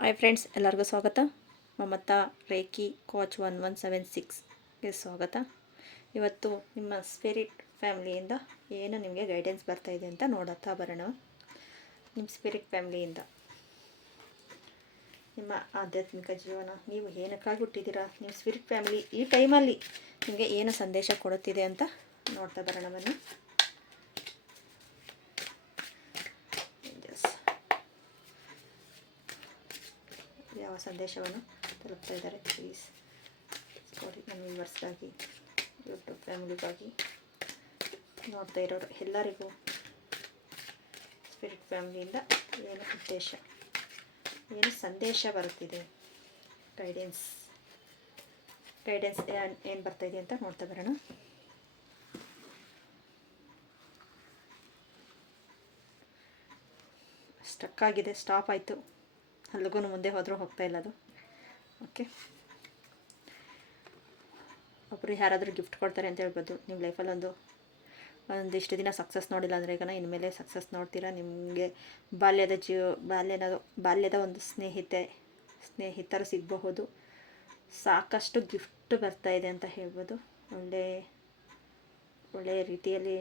Hi friends, ಎಲ್ಲರಿಗೂ ಸ್ವಾಗತ. Mamata, reiki coach one one seven ಸಿಕ್ಸ್ಗೆ ಸ್ವಾಗತ. ಇವತ್ತು ನಿಮ್ಮ ಸ್ಪಿರಿಟ್ ಫ್ಯಾಮ್ಲಿಯಿಂದ ಏನು ನಿಮಗೆ ಗೈಡೆನ್ಸ್ ಬರ್ತಾ ಇದೆ ಅಂತ ನೋಡುತ್ತಾ ಬರೋಣ. ನಿಮ್ಮ ಸ್ಪಿರಿಟ್ ಫ್ಯಾಮ್ಲಿಯಿಂದ ನಿಮ್ಮ ಆಧ್ಯಾತ್ಮಿಕ ಜೀವನ, ನೀವು ಏನಕ್ಕಾಗಿ ಹುಟ್ಟಿದ್ದೀರಾ? ನಿಮ್ಮ ಸ್ಪಿರಿಟ್ ಫ್ಯಾಮಿಲಿ ಈ ಟೈಮಲ್ಲಿ ನಿಮಗೆ ಏನು ಸಂದೇಶ ಕೊಡುತ್ತಿದೆ ಅಂತ ನೋಡ್ತಾ ಬರೋಣ ಬನ್ನಿ Yes. ಯಾವ ಸಂದೇಶವನ್ನು ತಲುಪ್ತಾ ಇದ್ದಾರೆ ಪ್ಲೀಸ್ ಸಾರಿ ನಮ್ಮ ವ್ಯೂವರ್ಸ್ಗಾಗಿ ಯೂಟ್ಯೂಬ್ ಫ್ಯಾಮಿಲಿಗಾಗಿ ನೋಡ್ತಾ ಇರೋರು ಎಲ್ಲರಿಗೂ ಸ್ಪಿರಿಟ್ ಫ್ಯಾಮಿಲಿಯಿಂದ ಏನು ಉದ್ದೇಶ, ಏನು ಸಂದೇಶ ಬರುತ್ತಿದೆ ಗೈಡೆನ್ಸ್ ಗೈಡೆನ್ಸ್ ಏನು ಬರ್ತಾಯಿದೆ ಅಂತ ನೋಡ್ತಾ ಬರೋಣ. ಸ್ಟಕ್ ಆಗಿದೆ ಸ್ಟಾಪ್ ಆಯಿತು. ಅಲ್ಲಿಗೂ ಮುಂದೆ ಹೋದರೂ ಹೋಗ್ತಾ ಇಲ್ಲ ಅದು. ಓಕೆ ಒಬ್ಬರು ಯಾರಾದರೂ ಗಿಫ್ಟ್ ಕೊಡ್ತಾರೆ ಅಂತ ಹೇಳ್ಬೋದು. ನಿಮ್ಮ ಲೈಫಲ್ಲಿ ಒಂದು, ಒಂದಿಷ್ಟು ದಿನ ಸಕ್ಸಸ್ ನೋಡಿಲ್ಲ ಅಂದರೆ ಈಗ ಇನ್ಮೇಲೆ ಸಕ್ಸಸ್ ನೋಡ್ತೀರಾ? ನಿಮಗೆ ಬಾಲ್ಯದ ಜೀವ, ಬಾಲ್ಯದ ಬಾಲ್ಯದ ಒಂದು ಸ್ನೇಹಿತೆ, ಸ್ನೇಹಿತರು ಸಿಗಬಹುದು. ಸಾಕಷ್ಟು ಗಿಫ್ಟ್ ಬರ್ತಾ ಇದೆ ಅಂತ ಹೇಳ್ಬೋದು. ಒಳ್ಳೆ ಒಳ್ಳೆಯ ರೀತಿಯಲ್ಲಿ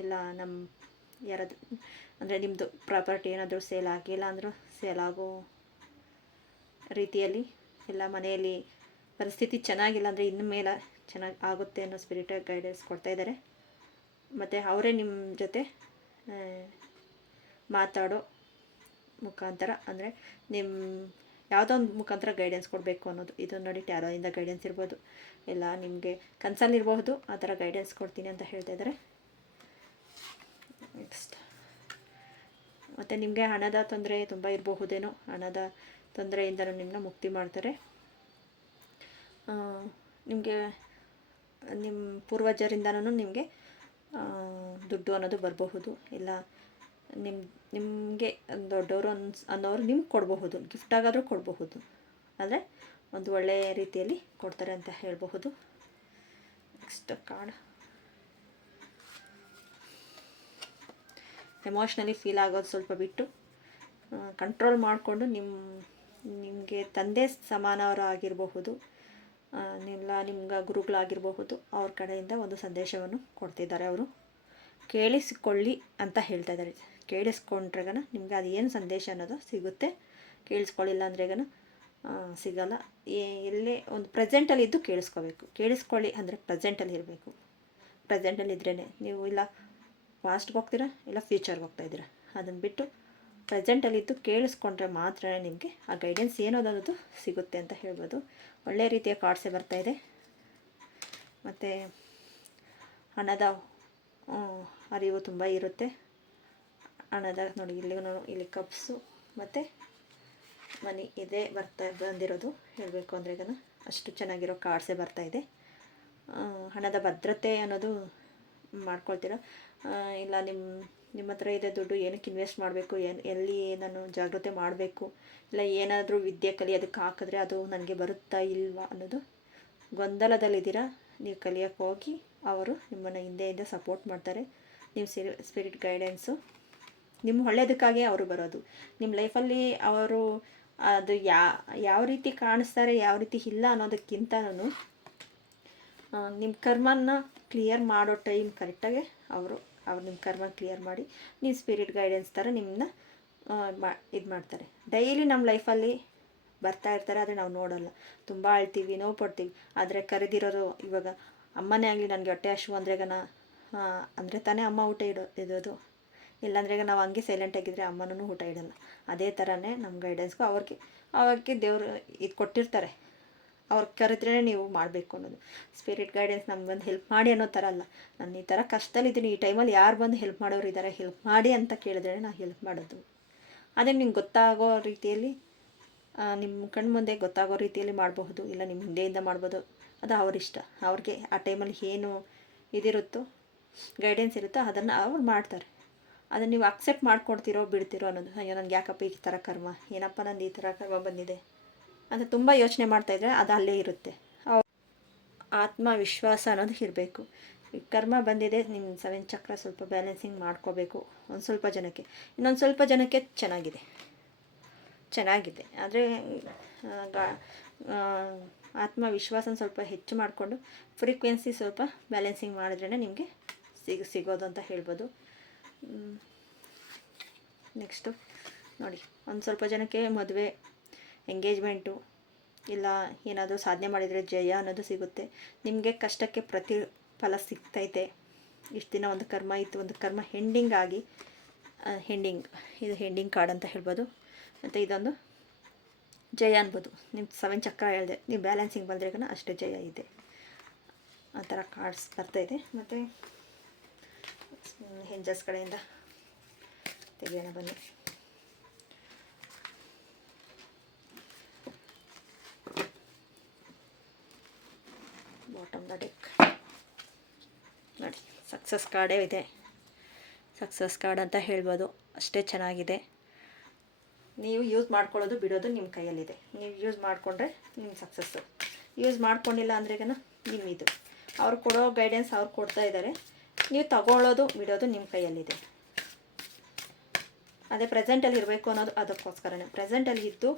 ಎಲ್ಲ ನಮ್ಮ ಯಾರಾದರೂ, ಅಂದರೆ ನಿಮ್ಮದು ಪ್ರಾಪರ್ಟಿ ಏನಾದರೂ ಸೇಲ್ ಆಗಿಲ್ಲ ಅಂದರೂ ಸೇಲ್ ಆಗೋ ರೀತಿಯಲ್ಲಿ ಎಲ್ಲ ಮನೆಯಲ್ಲಿ ಪರಿಸ್ಥಿತಿ ಚೆನ್ನಾಗಿಲ್ಲ ಅಂದರೆ ಇನ್ನು ಮೇಲೆ ಚೆನ್ನಾಗಿ ಆಗುತ್ತೆ ಅನ್ನೋ ಸ್ಪಿರಿಟ್ ಗೈಡೆನ್ಸ್ ಕೊಡ್ತಾ ಇದ್ದಾರೆ ಮತ್ತು ಅವರೇ ನಿಮ್ಮ ಜೊತೆ ಮಾತಾಡೋ ಮುಖಾಂತರ ಅಂದರೆ ನಿಮ್ಮ ಯಾವುದೋ ಒಂದು ಮುಖಾಂತರ ಗೈಡೆನ್ಸ್ ಕೊಡಬೇಕು ಅನ್ನೋದು. ಇದು ನೋಡಿ ಟ್ಯಾರೋಯಿಂದ ಗೈಡೆನ್ಸ್ ಇರ್ಬೋದು. ಇಲ್ಲ ನಿಮಗೆ ಕನ್ಸಲ್ಲಿರಬಹುದು ಆ ಥರ ಗೈಡೆನ್ಸ್ ಕೊಡ್ತೀನಿ ಅಂತ ಹೇಳ್ತಾ ಇದ್ದಾರೆ ಮತ್ತು ನಿಮಗೆ ಹಣದ ತೊಂದರೆ ತುಂಬ ಇರಬಹುದೇನೋ, ಹಣದ ತೊಂದರೆಯಿಂದ ನಿಮ್ಮನ್ನ ಮುಕ್ತಿ ಮಾಡ್ತಾರೆ. ನಿಮಗೆ ನಿಮ್ಮ ಪೂರ್ವಜರಿಂದನೂ ನಿಮಗೆ ದುಡ್ಡು ಅನ್ನೋದು ಬರಬಹುದು. ಇಲ್ಲ ನಿಮ್ಮ ನಿಮಗೆ ದೊಡ್ಡವರು ಅನ್ಸ್ ಅನ್ನೋರು ನಿಮ್ಗೆ ಕೊಡಬಹುದು. ಗಿಫ್ಟ್ ಆಗಾದರೂ ಕೊಡಬಹುದು. ಆದರೆ, ಒಂದು ಒಳ್ಳೆಯ ರೀತಿಯಲ್ಲಿ ಕೊಡ್ತಾರೆ ಅಂತ ಹೇಳಬಹುದು. ನೆಕ್ಸ್ಟ್ ಕಾರ್ಡ್ ಎಮೋಷ್ನಲಿ ಫೀಲ್ ಆಗೋದು ಸ್ವಲ್ಪ ಬಿಟ್ಟು ಕಂಟ್ರೋಲ್ ಮಾಡಿಕೊಂಡು ನಿಮ್ಮ ನಿಮಗೆ ತಂದೆ ಸಮಾನವರು ಆಗಿರಬಹುದು ಇಲ್ಲ ನಿಮ್ಗೆ ಗುರುಗಳಾಗಿರಬಹುದು, ಅವ್ರ ಕಡೆಯಿಂದ ಒಂದು ಸಂದೇಶವನ್ನು ಕೊಡ್ತಿದ್ದಾರೆ ಅವರು. ಕೇಳಿಸಿಕೊಳ್ಳಿ ಅಂತ ಹೇಳ್ತಾ ಇದ್ದಾರೆ. ಕೇಳಿಸ್ಕೊಂಡ್ರೆಗನ ನಿಮಗೆ ಅದು ಏನು ಸಂದೇಶ ಅನ್ನೋದು ಸಿಗುತ್ತೆ. ಕೇಳಿಸ್ಕೊಳ್ಳಿಲ್ಲ ಅಂದ್ರೆಗನ ಸಿಗಲ್ಲ. ಎಲ್ಲೇ ಒಂದು ಪ್ರೆಸೆಂಟಲ್ಲಿ ಇದ್ದು ಕೇಳಿಸ್ಕೋಬೇಕು. ಕೇಳಿಸ್ಕೊಳ್ಳಿ ಅಂದರೆ ಪ್ರೆಸೆಂಟಲ್ಲಿ ಇರಬೇಕು. ಪ್ರೆಸೆಂಟಲ್ಲಿ ಇದ್ರೇ ನೀವು ಇಲ್ಲ ಪಾಸ್ಟ್ಗೆ ಹೋಗ್ತೀರಾ ಇಲ್ಲ ಫ್ಯೂಚರ್ಗೆ ಹೋಗ್ತಾ ಇದ್ದೀರಾ? ಅದನ್ನು ಬಿಟ್ಟು ಪ್ರೆಸೆಂಟಲ್ಲಿದ್ದು ಕೇಳಿಸ್ಕೊಂಡ್ರೆ ಮಾತ್ರ ನಿಮಗೆ ಆ ಗೈಡೆನ್ಸ್ ಏನೋದನ್ನೋದು ಸಿಗುತ್ತೆ ಅಂತ ಹೇಳ್ಬೋದು. ಒಳ್ಳೆಯ ರೀತಿಯ ಕಾರ್ಡ್ಸೇ ಬರ್ತಾ ಇದೆ. ಮತ್ತು ಹಣದ ಅರಿವು ತುಂಬ ಇರುತ್ತೆ. ಹಣದ ನೋಡಿ ಇಲ್ಲಿ ಇಲ್ಲಿ ಕಪ್ಸು ಮತ್ತು ಮನಿ ಇದೇ ಬರ್ತಾ ಬಂದಿರೋದು. ಹೇಳಬೇಕು ಅಂದರೆ ಈಗ ಅಷ್ಟು ಚೆನ್ನಾಗಿರೋ ಕಾರ್ಡ್ಸೇ ಇದೆ. ಹಣದ ಭದ್ರತೆ ಅನ್ನೋದು ಮಾಡ್ಕೊಳ್ತೀರ? ಇಲ್ಲ ನಿಮ್ಮ ನಿಮ್ಮ ಹತ್ರ ಇದೆ ದುಡ್ಡು, ಏನಕ್ಕೆ ಇನ್ವೆಸ್ಟ್ ಮಾಡಬೇಕು, ಏನು, ಎಲ್ಲಿ ನಾನು ಜಾಗ್ರತೆ ಮಾಡಬೇಕು, ಇಲ್ಲ ಏನಾದರೂ ವಿದ್ಯೆ ಕಲಿಯೋದಕ್ಕೆ ಹಾಕಿದ್ರೆ ಅದು ನನಗೆ ಬರುತ್ತಾ ಇಲ್ವಾ ಅನ್ನೋದು ಗೊಂದಲದಲ್ಲಿದ್ದೀರಾ? ನೀವು ಕಲಿಯೋಕ್ಕೆ ಹೋಗಿ ಅವರು ನಿಮ್ಮನ್ನು ಹಿಂದೆಯಿಂದ ಸಪೋರ್ಟ್ ಮಾಡ್ತಾರೆ. ನಿಮ್ಮ ಸ್ಪಿರಿಟ್ ಗೈಡೆನ್ಸು ನಿಮ್ಮ ಒಳ್ಳೆಯದಕ್ಕಾಗಿ ಅವರು ಬರೋದು. ನಿಮ್ಮ ಲೈಫಲ್ಲಿ ಅವರು ಅದು ಯಾ, ಯಾವ ರೀತಿ ಕಾಣಿಸ್ತಾರೆ, ಯಾವ ರೀತಿ ಇಲ್ಲ ಅನ್ನೋದಕ್ಕಿಂತನೂ ನಿಮ್ಮ ಕರ್ಮನ ಕ್ಲಿಯರ್ ಮಾಡೋ ಟೈಮ್ ಕರೆಕ್ಟಾಗಿ ಅವರು ಅವ್ರು ನಿಮ್ಮ ಕರ್ಮ ಕ್ಲಿಯರ್ ಮಾಡಿ, ನೀವು ಸ್ಪಿರಿಟ್ ಗೈಡೆನ್ಸ್ ಥರ ನಿಮ್ಮನ್ನ ಮಾ, ಇದು ಮಾಡ್ತಾರೆ. ಡೈಲಿ ನಮ್ಮ ಲೈಫಲ್ಲಿ ಬರ್ತಾ ಇರ್ತಾರೆ, ಆದರೆ ನಾವು ನೋಡೋಲ್ಲ. ತುಂಬ ಅಳ್ತೀವಿ ನೋವು ಪಡ್ತೀವಿ ಆದರೆ ಕರೆದಿರೋರು ಇವಾಗ ಅಮ್ಮನೇ ಆಗಲಿ, ನನಗೆ ಹೊಟ್ಟೆ ಹಶು ಅಂದ್ರೆಗನ ಅಂದರೆ ತಾನೇ ಅಮ್ಮ ಊಟ ಇಡೋ, ಇಡೋದು. ಇಲ್ಲಾಂದ್ರೆ ಈಗ ನಾವು ಹಂಗೆ ಸೈಲೆಂಟ್ ಆಗಿದ್ದರೆ ಅಮ್ಮನೂ ಊಟ ಇಡಲ್ಲ. ಅದೇ ಥರನೇ ನಮ್ಮ ಗೈಡೆನ್ಸ್ಗೂ ಅವ್ರಿಗೆ ಅವ್ರಿಗೆ ದೇವರು ಇದು ಕೊಟ್ಟಿರ್ತಾರೆ. ಅವ್ರು ಕರೆದ್ರೆ ನೀವು ಮಾಡಬೇಕು ಅನ್ನೋದು. ಸ್ಪಿರಿಟ್ ಗೈಡೆನ್ಸ್ ನಮ್ಗೆ ಬಂದು ಹೆಲ್ಪ್ ಮಾಡಿ ಅನ್ನೋ ಥರ ಅಲ್ಲ. ನಾನು ಈ ಥರ ಕಷ್ಟದಲ್ಲಿದ್ದೀನಿ, ಈ ಟೈಮಲ್ಲಿ ಯಾರು ಬಂದು ಹೆಲ್ಪ್ ಮಾಡೋರು ಇದ್ದಾರೆ ಹೆಲ್ಪ್ ಮಾಡಿ ಅಂತ ಕೇಳಿದ್ರೆ ನಾನು ಹೆಲ್ಪ್ ಮಾಡೋದು. ಅದೇ ನಿಮ್ಗೆ ಗೊತ್ತಾಗೋ ರೀತಿಯಲ್ಲಿ ನಿಮ್ಮ ಕಣ್ಣು ಮುಂದೆ ಗೊತ್ತಾಗೋ ರೀತಿಯಲ್ಲಿ ಮಾಡಬಹುದು, ಇಲ್ಲ ನಿಮ್ಮ ಹಿಂದೆಯಿಂದ ಮಾಡ್ಬೋದು. ಅದು ಅವರಿಷ್ಟ ಅವ್ರಿಗೆ ಆ ಟೈಮಲ್ಲಿ ಏನು ಇದಿರುತ್ತೋ ಗೈಡೆನ್ಸ್ ಇರುತ್ತೋ ಅದನ್ನು ಅವ್ರು ಮಾಡ್ತಾರೆ. ಅದನ್ನು ನೀವು ಅಕ್ಸೆಪ್ಟ್ ಮಾಡ್ಕೊಡ್ತೀರೋ, ಬಿಡ್ತಿರೋ ಅನ್ನೋದು. ಅಯ್ಯೋ, ನನಗೆ ಯಾಕಪ್ಪ ಈ ಥರ ಕರ್ಮ? ಏನಪ್ಪ ನಂದು ಈ ಥರ ಕರ್ಮ ಬಂದಿದೆ? ಅಂತ ತುಂಬ ಯೋಚನೆ ಮಾಡ್ತಾಯಿದ್ರೆ ಅದು ಅಲ್ಲೇ ಇರುತ್ತೆ. ಆತ್ಮವಿಶ್ವಾಸ ಅನ್ನೋದು ಇರಬೇಕು. ಕರ್ಮ ಬಂದಿದೆ ನಿಮ್ಮ ಸೆವೆನ್ ಚಕ್ರ ಸ್ವಲ್ಪ ಬ್ಯಾಲೆನ್ಸಿಂಗ್ ಮಾಡ್ಕೋಬೇಕು ಒಂದು ಸ್ವಲ್ಪ ಜನಕ್ಕೆ. ಇನ್ನೊಂದು ಸ್ವಲ್ಪ ಜನಕ್ಕೆ ಚೆನ್ನಾಗಿದೆ. ಚೆನ್ನಾಗಿದೆ. ಆದರೆ ಆತ್ಮವಿಶ್ವಾಸನ ಸ್ವಲ್ಪ ಹೆಚ್ಚು ಮಾಡಿಕೊಂಡು ಫ್ರೀಕ್ವೆನ್ಸಿ ಸ್ವಲ್ಪ ಬ್ಯಾಲೆನ್ಸಿಂಗ್ ಮಾಡಿದ್ರೇ ನಿಮಗೆ ಸಿಗ, ಸಿಗೋದು ಅಂತ ಹೇಳ್ಬೋದು. ನೆಕ್ಸ್ಟು ನೋಡಿ, ಒಂದು ಸ್ವಲ್ಪ ಜನಕ್ಕೆ ಮದುವೆ ಎಂಗೇಜ್ಮೆಂಟು ಇಲ್ಲ ಏನಾದರೂ ಸಾಧನೆ ಮಾಡಿದರೆ ಜಯ ಅನ್ನೋದು ಸಿಗುತ್ತೆ. ನಿಮಗೆ ಕಷ್ಟಕ್ಕೆ ಪ್ರತಿಫಲ ಸಿಗ್ತೈತೆ. ಇಷ್ಟು ದಿನ ಒಂದು ಕರ್ಮ ಇತ್ತು, ಒಂದು ಕರ್ಮ ಹೆಂಡಿಂಗ್ ಆಗಿ ಹೆಂಡಿಂಗ್ ಇದು ಹೆಂಡಿಂಗ್ ಕಾರ್ಡ್ ಅಂತ ಹೇಳ್ಬೋದು. ಮತ್ತು ಇದೊಂದು ಜಯ ಅನ್ಬೋದು. ನಿಮ್ಮ ಸೆವೆನ್ ಚಕ್ರ ಹೇಳಿದೆ. ನೀವು ಬ್ಯಾಲೆನ್ಸಿಂಗ್ ಬಂದರೆ ಅಷ್ಟೇ ಜಯ ಇದೆ. ಆ ಥರ ಕಾರ್ಡ್ಸ್ ಬರ್ತಾಯಿದೆ ಮತ್ತು ಹೆಂಜಸ್ ಕಡೆಯಿಂದ ತೆಗೆಯೋಣ ಬನ್ನಿ. ಬಾಟಮ್ ದ ಡೆಕ್ ನೋಡಿ ಸಕ್ಸಸ್ ಕಾರ್ಡೇ ಇದೆ. ಸಕ್ಸಸ್ ಕಾರ್ಡ್ ಅಂತ ಹೇಳ್ಬೋದು. ಅಷ್ಟೇ ಚೆನ್ನಾಗಿದೆ. ನೀವು ಯೂಸ್ ಮಾಡ್ಕೊಳ್ಳೋದು, ಬಿಡೋದು ನಿಮ್ಮ ಕೈಯಲ್ಲಿದೆ. ನೀವು ಯೂಸ್ ಮಾಡಿಕೊಂಡ್ರೆ ನಿಮ್ಮ ಸಕ್ಸಸ್ಸು ಯೂಸ್ ಮಾಡ್ಕೊಂಡಿಲ್ಲ ಅಂದ್ರೆಗನ ನಿಮ್ಮಿದು. ಅವ್ರು ಕೊಡೋ ಗೈಡೆನ್ಸ್ ಅವ್ರು ಕೊಡ್ತಾ ಇದ್ದಾರೆ. ನೀವು ತಗೊಳ್ಳೋದು, ಬಿಡೋದು ನಿಮ್ಮ ಕೈಯಲ್ಲಿದೆ. ಅದೇ ಪ್ರೆಸೆಂಟಲ್ಲಿ ಇರಬೇಕು ಅನ್ನೋದು ಅದಕ್ಕೋಸ್ಕರನೇ. ಪ್ರೆಸೆಂಟಲ್ಲಿ ಇದ್ದು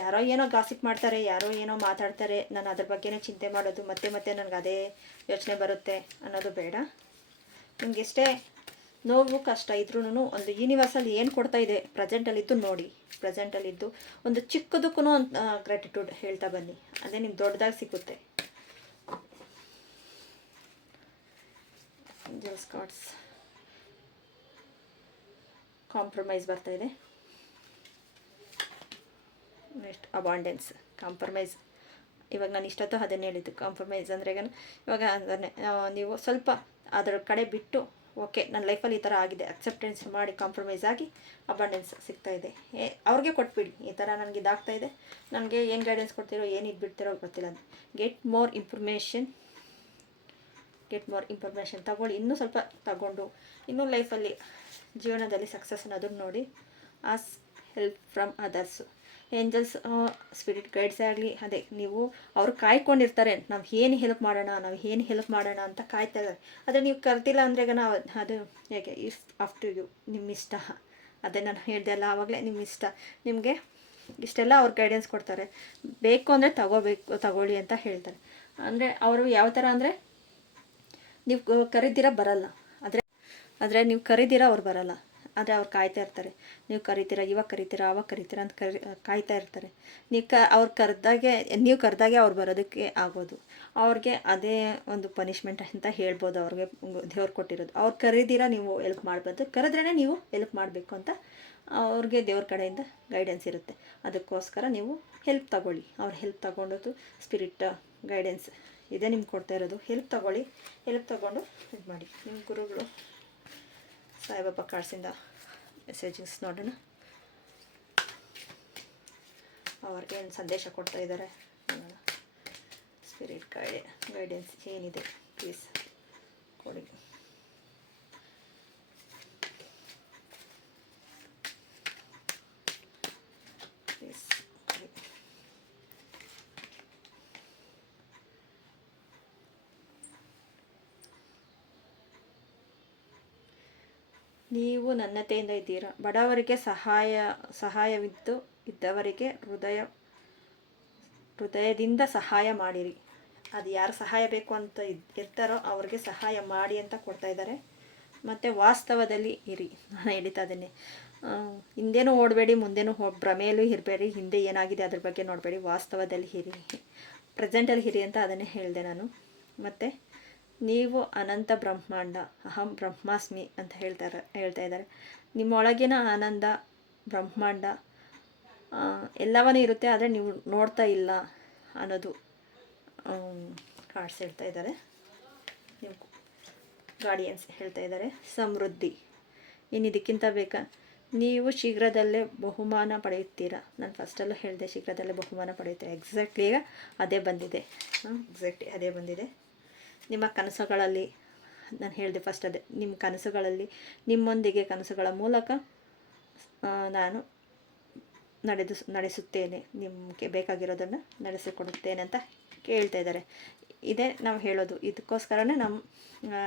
ಯಾರೋ ಏನೋ ಗಾಸಿಪ್ ಮಾಡ್ತಾರೆ, ಯಾರೋ ಏನೋ ಮಾತಾಡ್ತಾರೆ, ನಾನು ಅದ್ರ ಬಗ್ಗೆನೇ ಚಿಂತೆ ಮಾಡೋದು, ಮತ್ತೆ ಮತ್ತೆ ನನಗೆ ಅದೇ ಯೋಚನೆ ಬರುತ್ತೆ ಅನ್ನೋದು ಬೇಡ. ನಿಮ್ಗೆ ಎಷ್ಟೇ ನೋವು, ಕಷ್ಟ ಇದ್ರೂ ಒಂದು ಯೂನಿವರ್ಸಲ್ಲಿ ಏನು ಕೊಡ್ತಾ ಇದೆ ಪ್ರೆಸೆಂಟಲ್ಲಿದ್ದು ನೋಡಿ. ಪ್ರೆಸೆಂಟಲ್ಲಿದ್ದು ಒಂದು ಚಿಕ್ಕದಕ್ಕೂ ಒಂದು ಗ್ರ್ಯಾಟಿಟ್ಯೂಡ್ ಹೇಳ್ತಾ ಬನ್ನಿ. ಅದೇ ನಿಮ್ಗೆ ದೊಡ್ಡದಾಗಿ ಸಿಗುತ್ತೆ. ಜೋಸ್ ಕಾಂಪ್ರಮೈಸ್ ಬರ್ತಾ ಇದೆ. ನೆಕ್ಸ್ಟ್ ಅಬಾಂಡೆನ್ಸ್ ಕಾಂಪ್ರಮೈಸ್ ಇವಾಗ ನಾನು ಇಷ್ಟೊತ್ತು ಅದನ್ನು ಹೇಳಿದ್ದು ಕಾಂಪ್ರಮೈಸ್ ಅಂದರೆ ಇವಾಗ ಅದನ್ನೇ ನೀವು ಸ್ವಲ್ಪ ಅದರ ಕಡೆ ಬಿಟ್ಟು ಓಕೆ ನನ್ನ ಲೈಫಲ್ಲಿ ಈ ಥರ ಆಗಿದೆ ಅಕ್ಸೆಪ್ಟೆನ್ಸ್ ಮಾಡಿ ಕಾಂಪ್ರಮೈಸ್ ಆಗಿ ಅಬಾಂಡೆನ್ಸ್ ಸಿಗ್ತಾ ಇದೆ. ಏ, ಅವ್ರಿಗೆ ಕೊಟ್ಬಿಡಿ, ಈ ಥರ ನನಗೆ ಇದಾಗ್ತಾ ಇದೆ. ನನಗೆ ಏನು ಗೈಡೆನ್ಸ್ ಕೊಡ್ತಿರೋ, ಏನು ಇದು ಬಿಡ್ತಿರೋ ಗೊತ್ತಿಲ್ಲ. Get more information get more information ತಗೊಳ್ಳಿ. ಇನ್ನೂ ಸ್ವಲ್ಪ ತಗೊಂಡು, ಇನ್ನೂ ಲೈಫಲ್ಲಿ ಜೀವನದಲ್ಲಿ ಸಕ್ಸಸ್ ಅನ್ನೋದನ್ನು ನೋಡಿ. As help from others angels spirit guides ಆಗಲಿ, ಅದೇ ನೀವು ಅವರು ಕಾಯ್ಕೊಂಡಿರ್ತಾರೆ, ನಾವು ಏನು ಹೆಲ್ಪ್ ಮಾಡೋಣ, ನಾವು ಏನು ಹೆಲ್ಪ್ ಮಾಡೋಣ ಅಂತ ಕಾಯ್ತಾ ಇದ್ದಾರೆ. ಆದರೆ ನೀವು ಕರ್ತಿಲ್ಲ ಅಂದ್ರೆ ನಾವು ಅದು ಹೇಗೆ? ಇಫ್ ಆಫ್ ಟು ಯು ನಿಮ್ಮ ಇಷ್ಟ. ಅದೇ ನಾನು ಹೇಳಿದೆ ಅಲ್ಲ ಆವಾಗಲೇ ನಿಮ್ಮ ಇಷ್ಟ. ನಿಮಗೆ ಇಷ್ಟೆಲ್ಲ ಅವ್ರು ಗೈಡೆನ್ಸ್ ಕೊಡ್ತಾರೆ. ಬೇಕು ಅಂದರೆ ತಗೋಬೇಕು, ತಗೊಳ್ಳಿ ಅಂತ ಹೇಳ್ತಾರೆ. ಅಂದರೆ ಅವರು ಯಾವ ಥರ ಅಂದರೆ ನೀವು ಕರಿದಿರ ಬರಲ್ಲ. ಆದರೆ ಆದರೆ ನೀವು ಕರಿದಿರ ಅವ್ರು ಬರಲ್ಲ. ಆದರೆ ಅವ್ರು ಕಾಯ್ತಾ ಇರ್ತಾರೆ. ನೀವು ಕರಿತೀರ, ಇವಾಗ ಕರಿತೀರ ಅವಾಗ ಕರಿತೀರ ಅಂತ ಕರಿ, ಕಾಯ್ತಾ ಇರ್ತಾರೆ. ನೀವು ಕ, ಅವ್ರು ಕರೆದಾಗೆ, ನೀವು ಕರೆದಾಗೆ ಅವ್ರು ಬರೋದಕ್ಕೆ ಆಗೋದು. ಅವ್ರಿಗೆ ಅದೇ ಒಂದು ಪನಿಷ್ಮೆಂಟ್ ಅಂತ ಹೇಳ್ಬೋದು ಅವ್ರಿಗೆ, ದೇವ್ರು ಕೊಟ್ಟಿರೋದು. ಅವ್ರು ಕರೀದಿರ ನೀವು ಎಲ್ಪ್ ಮಾಡಬಾರ್ದು. ಕರೆದ್ರೇ ನೀವು ಎಲ್ಪ್ ಮಾಡಬೇಕು ಅಂತ ಅವ್ರಿಗೆ ದೇವ್ರ ಕಡೆಯಿಂದ ಗೈಡೆನ್ಸ್ ಇರುತ್ತೆ. ಅದಕ್ಕೋಸ್ಕರ ನೀವು ಹೆಲ್ಪ್ ತಗೊಳ್ಳಿ. ಅವ್ರ ಹೆಲ್ಪ್ ತಗೊಂಡೋದು ಸ್ಪಿರಿಟ್ ಗೈಡೆನ್ಸ್ ಇದೇ ನಿಮ್ಗೆ ಕೊಡ್ತಾ ಇರೋದು. ಹೆಲ್ಪ್ ತಗೊಳ್ಳಿ. ಹೆಲ್ಪ್ ತಗೊಂಡು ಇದು ಮಾಡಿ. ನಿಮ್ಮ ಗುರುಗಳು ಸಾಯಿಬಾಬಾ ಕಾರ್ಡ್ಸಿಂದ ಮೆಸೇಜಿಂಗ್ಸ್ ನೋಡೋಣ. ಅವ್ರಿಗೆ ಏನು ಸಂದೇಶ ಕೊಡ್ತಾ ಇದ್ದಾರೆ ಸ್ಪಿರಿಟ್ ಗೈಡೆ ಗೈಡೆನ್ಸ್ ಏನಿದೆ? ಪ್ಲೀಸ್ ಕೊಡಿ ಪ್ಲೀಸ್ ಕೊಡಿ ನೀವು ನನ್ನತೆಯಿಂದ ಇದ್ದೀರಾ? ಬಡವರಿಗೆ ಸಹಾಯ, ಸಹಾಯವಿದ್ದು ಇದ್ದವರಿಗೆ ಹೃದಯ, ಹೃದಯದಿಂದ ಸಹಾಯ ಮಾಡಿರಿ. ಅದು ಯಾರು ಸಹಾಯ ಬೇಕು ಅಂತ ಇರ್ತಾರೋ ಅವ್ರಿಗೆ ಸಹಾಯ ಮಾಡಿ ಅಂತ ಕೊಡ್ತಾ ಇದ್ದಾರೆ. ಮತ್ತು ವಾಸ್ತವದಲ್ಲಿ ಇರಿ. ನಾನು ಹೇಳ್ತಾ ಇದ್ದೀನಿ. ಹಿಂದೇನೂ ಓಡಬೇಡಿ, ಮುಂದೆನೂ ಭ್ರಮೆಯಲ್ಲೂ ಇರಬೇಡಿ. ಹಿಂದೆ ಏನಾಗಿದೆ ಅದ್ರ ಬಗ್ಗೆ ನೋಡಬೇಡಿ. ವಾಸ್ತವದಲ್ಲಿ ಇರಿ. ಪ್ರೆಸೆಂಟಲ್ಲಿ ಹಿರಿ ಅಂತ ಅದನ್ನೇ ಹೇಳಿದೆ ನಾನು. ಮತ್ತು ನೀವು ಅನಂತ ಬ್ರಹ್ಮಾಂಡ, ಅಹಂ ಬ್ರಹ್ಮಾಸ್ಮಿ ಅಂತ ಹೇಳ್ತಾರೆ, ಹೇಳ್ತಾ ಇದ್ದಾರೆ. ನಿಮ್ಮೊಳಗಿನ ಆನಂದ, ಬ್ರಹ್ಮಾಂಡ ಎಲ್ಲವನ್ನೂ ಇರುತ್ತೆ, ಆದರೆ ನೀವು ನೋಡ್ತಾ ಇಲ್ಲ ಅನ್ನೋದು ಕಾರ್ಡ್ಸ್ ಹೇಳ್ತಾ ಇದ್ದಾರೆ. ನೀವು ಗಾರ್ಡಿಯನ್ಸ್ ಹೇಳ್ತಾ ಇದ್ದಾರೆ. ಸಮೃದ್ಧಿ. ಇನ್ನು ಇದಕ್ಕಿಂತ ಬೇಕಾ, ನೀವು ಶೀಘ್ರದಲ್ಲೇ ಬಹುಮಾನ ಪಡೆಯುತ್ತೀರಾ? ನಾನು ಫಸ್ಟಲ್ಲೂ ಹೇಳಿದೆ, ಶೀಘ್ರದಲ್ಲೇ ಬಹುಮಾನ ಪಡೆಯುತ್ತೀರಾ? ಎಕ್ಸಾಕ್ಟ್ಲಿ ಈಗ ಅದೇ ಬಂದಿದೆ. ಎಕ್ಸಾಕ್ಟ್ಲಿ ಅದೇ ಬಂದಿದೆ. ನಿಮ್ಮ ಕನಸುಗಳಲ್ಲಿ, ನಾನು ಹೇಳಿದೆ ಫಸ್ಟ್ ಅದೇ, ನಿಮ್ಮ ಕನಸುಗಳಲ್ಲಿ, ನಿಮ್ಮೊಂದಿಗೆ ಕನಸುಗಳ ಮೂಲಕ ನಾನು ನಡೆದು, ನಡೆಸುತ್ತೇನೆ, ನಿಮಗೆ ಬೇಕಾಗಿರೋದನ್ನು ನಡೆಸಿಕೊಡುತ್ತೇನೆ ಅಂತ ಕೇಳ್ತಾ ಇದ್ದಾರೆ. ಇದೇ ನಾವು ಹೇಳೋದು. ಇದಕ್ಕೋಸ್ಕರನೇ ನಮ್ಮ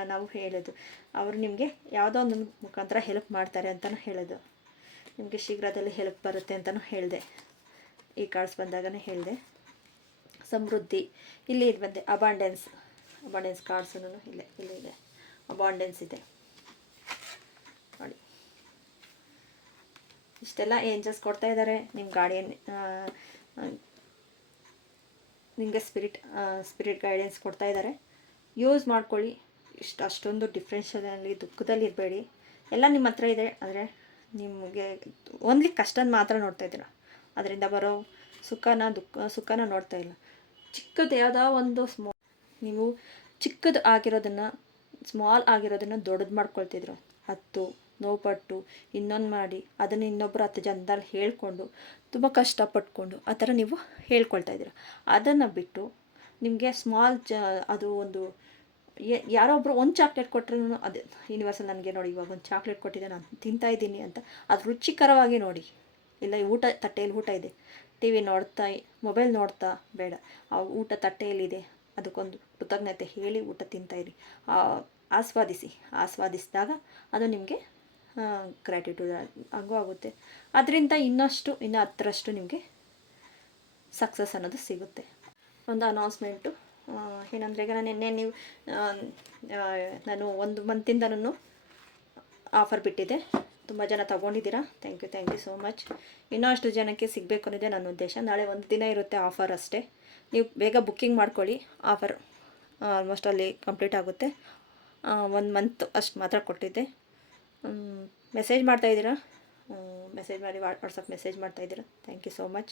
ನಾವು ಹೇಳೋದು. ಅವರು ನಿಮಗೆ ಯಾವುದೋ ಒಂದು ಮುಖಾಂತರ ಹೆಲ್ಪ್ ಮಾಡ್ತಾರೆ ಅಂತಲೂ ಹೇಳೋದು. ನಿಮಗೆ ಶೀಘ್ರದಲ್ಲಿ ಹೆಲ್ಪ್ ಬರುತ್ತೆ ಅಂತಲೂ ಹೇಳಿದೆ. ಈ ಕಾರ್ಡ್ಸ್ ಬಂದಾಗನೇ ಹೇಳಿದೆ. ಸಮೃದ್ಧಿ. ಇಲ್ಲಿ ಇದು ಬಂದೆ ಅಬಾಂಡೆನ್ಸ್ ಅಬಾಂಡೆನ್ಸ್ ಕಾರ್ಡ್ಸೂ ಇಲ್ಲೇ, ಇಲ್ಲ ಇದೆ. ಅಬಾಂಡೆನ್ಸ್ ಇದೆ. ನೋಡಿ. ಇಷ್ಟೆಲ್ಲ ಏಂಜಸ್ ಕೊಡ್ತಾ ಇದ್ದಾರೆ ನಿಮ್ಮ ಗಾರ್ಡಿಯನ್ ನಿಮಗೆ ಸ್ಪಿರಿಟ್ ಸ್ಪಿರಿಟ್ ಗೈಡೆನ್ಸ್ ಕೊಡ್ತಾ ಇದ್ದಾರೆ ಯೂಸ್ ಮಾಡ್ಕೊಳ್ಳಿ. ಇಷ್ಟು, ಅಷ್ಟೊಂದು ಡಿಫ್ರೆನ್ಷನಲ್ಲಿ ದುಃಖದಲ್ಲಿ ಇರಬೇಡಿ. ಎಲ್ಲ ನಿಮ್ಮ ಹತ್ರ ಇದೆ, ಆದರೆ ನಿಮಗೆ ಓನ್ಲಿ ಕಷ್ಟನ ಮಾತ್ರ ನೋಡ್ತಾ ಇದ್ದೀರಾ. ಅದರಿಂದ ಬರೋ ಸುಖನ, ದುಃಖ, ಸುಖನ ನೋಡ್ತಾ ಇಲ್ಲ. ಚಿಕ್ಕದು ಯಾವುದೋ ಒಂದು ಸ್ಮಾ ನೀವು ಚಿಕ್ಕದು ಆಗಿರೋದನ್ನು ಸ್ಮಾಲ್ ಆಗಿರೋದನ್ನು ದೊಡ್ಡದು ಮಾಡ್ಕೊಳ್ತಿದ್ರು. ಹತ್ತು, ನೋವುಪಟ್ಟು, ಇನ್ನೊಂದು ಮಾಡಿ, ಅದನ್ನು ಇನ್ನೊಬ್ಬರು ಹತ್ತು ಜನದಲ್ಲಿ ಹೇಳ್ಕೊಂಡು, ತುಂಬ ಕಷ್ಟಪಟ್ಕೊಂಡು ಆ ಥರ ನೀವು ಹೇಳ್ಕೊಳ್ತಾ ಇದ್ದೀರ. ಅದನ್ನು ಬಿಟ್ಟು ನಿಮಗೆ ಸ್ಮಾಲ್ ಚ ಅದು ಒಂದು ಯಾರೋ ಒಬ್ಬರು ಒಂದು ಚಾಕ್ಲೇಟ್ ಕೊಟ್ಟರು ಅದು ಯೂನಿವರ್ಸಲ್ ನನಗೆ ನೋಡಿ ಇವಾಗ ಒಂದು ಚಾಕ್ಲೇಟ್ ಕೊಟ್ಟಿದ್ದೆ ನಾನು ತಿಂತಾ ಇದ್ದೀನಿ ಅಂತ, ಅದು ರುಚಿಕರವಾಗಿ ನೋಡಿ. ಇಲ್ಲ ಊಟ ತಟ್ಟೆಯಲ್ಲಿ ಊಟ ಇದೆ. ಟಿ ವಿ ನೋಡ್ತಾ, ಮೊಬೈಲ್ ನೋಡ್ತಾ ಬೇಡ. ಆ ಊಟ ತಟ್ಟೆಯಲ್ಲಿದೆ ಅದಕ್ಕೊಂದು ಕೃತಜ್ಞತೆ ಹೇಳಿ ಊಟ ತಿಂತಾಯಿರಿ ಆಸ್ವಾದಿಸಿ. ಆಸ್ವಾದಿಸಿದಾಗ ಅದು ನಿಮಗೆ ಗ್ರ್ಯಾಟಿಟ್ಯೂಡ್ ಹಂಗೂ ಆಗುತ್ತೆ. ಅದರಿಂದ ಇನ್ನಷ್ಟು, ಇನ್ನು ಹತ್ತರಷ್ಟು ನಿಮಗೆ ಸಕ್ಸಸ್ ಅನ್ನೋದು ಸಿಗುತ್ತೆ. ಒಂದು ಅನೌನ್ಸ್ಮೆಂಟು ಏನಂದರೆ ಈಗ ನಾನು ನಿನ್ನೆ ನೀವು ನಾನು ಒಂದು ಮಂತಿಂದ ನಾನು ಆಫರ್ ಬಿಟ್ಟಿದ್ದೆ. ತುಂಬ ಜನ ತೊಗೊಂಡಿದ್ದೀರಾ? Thank you thank you so much ಇನ್ನೂ ಅಷ್ಟು ಜನಕ್ಕೆ ಸಿಗಬೇಕು ಅನ್ನೋದೇ ನನ್ನ ಉದ್ದೇಶ. ನಾಳೆ ಒಂದು ದಿನ ಇರುತ್ತೆ ಆಫರ್ ಅಷ್ಟೇ. ನೀವು ಬೇಗ ಬುಕ್ಕಿಂಗ್ ಮಾಡ್ಕೊಳ್ಳಿ. ಆಫರ್ ಆಲ್ಮೋಸ್ಟ್ ಅಲ್ಲಿ ಕಂಪ್ಲೀಟ್ ಆಗುತ್ತೆ. ಒಂದು ಮಂತ್ ಅಷ್ಟು ಮಾತ್ರ ಕೊಟ್ಟಿದ್ದೆ. ಮೆಸೇಜ್ ಮಾಡ್ತಾಯಿದ್ದೀರಾ ಮೆಸೇಜ್ ಮಾಡಿ ವಾಟ್ಸಪ್ ಮೆಸೇಜ್ ಮಾಡ್ತಾಯಿದ್ದೀರಾ ಥ್ಯಾಂಕ್ ಯು ಸೋ ಮಚ್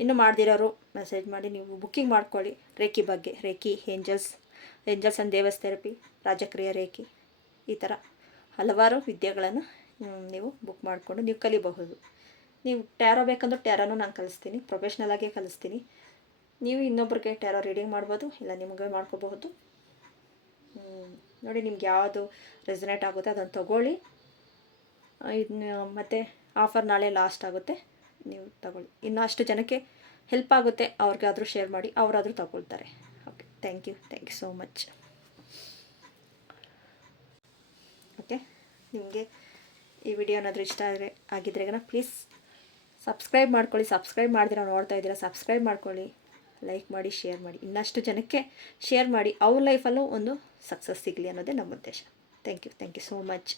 ಇನ್ನು ಮಾಡ್ದಿರೋರು ಮೆಸೇಜ್ ಮಾಡಿ, ನೀವು ಬುಕ್ಕಿಂಗ್ ಮಾಡ್ಕೊಳ್ಳಿ. ರೇಖಿ ಬಗ್ಗೆ, reiki angels angels and ದೇವಸ್ therapy ರಾಜಕ್ರಿಯ ರೇಖಿ, ಈ ಥರ ಹಲವಾರು ವಿದ್ಯೆಗಳನ್ನು ನೀವು ಬುಕ್ ಮಾಡಿಕೊಂಡು ನೀವು ಕಲಿಬಹುದು. ನೀವು ಟ್ಯಾರೋ ಬೇಕಂದ್ರೆ ಟ್ಯಾರೋನು ನಾನು ಕಲಿಸ್ತೀನಿ ಪ್ರೊಫೆಷ್ನಲ್ ಆಗೇ ಕಲಿಸ್ತೀನಿ. ನೀವು ಇನ್ನೊಬ್ರಿಗೆ ಟ್ಯಾರೋ ರೀಡಿಂಗ್ ಮಾಡ್ಬೋದು, ಇಲ್ಲ ನಿಮಗೆ ಮಾಡ್ಕೋಬಹುದು. ನೋಡಿ ನಿಮ್ಗೆ ಯಾವುದು ರೆಸನೇಟ್ ಆಗುತ್ತೆ ಅದನ್ನು ತಗೊಳ್ಳಿ. ಇದನ್ನ ಮತ್ತು ಆಫರ್ ನಾಳೆ ಲಾಸ್ಟ್ ಆಗುತ್ತೆ, ನೀವು ತಗೊಳ್ಳಿ. ಇನ್ನು ಅಷ್ಟು ಜನಕ್ಕೆ ಹೆಲ್ಪ್ ಆಗುತ್ತೆ, ಅವ್ರಿಗಾದರೂ ಶೇರ್ ಮಾಡಿ, ಅವರಾದರೂ ತಗೊಳ್ತಾರೆ. Okay thank you thank you so much okay ನಿಮಗೆ ಈ ವಿಡಿಯೋ ಏನಾದರೂ ಇಷ್ಟ ಆದರೆ, ಆಗಿದ್ರೆ ಪ್ಲೀಸ್ ಸಬ್ಸ್ಕ್ರೈಬ್ ಮಾಡ್ಕೊಳ್ಳಿ. ಸಬ್ಸ್ಕ್ರೈಬ್ ಮಾಡಿದಿರ ನೋಡ್ತಾ ಇದ್ದೀರಾ ಸಬ್ಸ್ಕ್ರೈಬ್ ಮಾಡ್ಕೊಳ್ಳಿ. ಲೈಕ್ ಮಾಡಿ ಶೇರ್ ಮಾಡಿ. ಇನ್ನಷ್ಟು ಜನಕ್ಕೆ ಶೇರ್ ಮಾಡಿ. ಅವ್ರ ಲೈಫಲ್ಲೂ ಒಂದು ಸಕ್ಸಸ್ ಸಿಗಲಿ ಅನ್ನೋದೇ ನಮ್ಮ ಉದ್ದೇಶ. Thank you thank you so much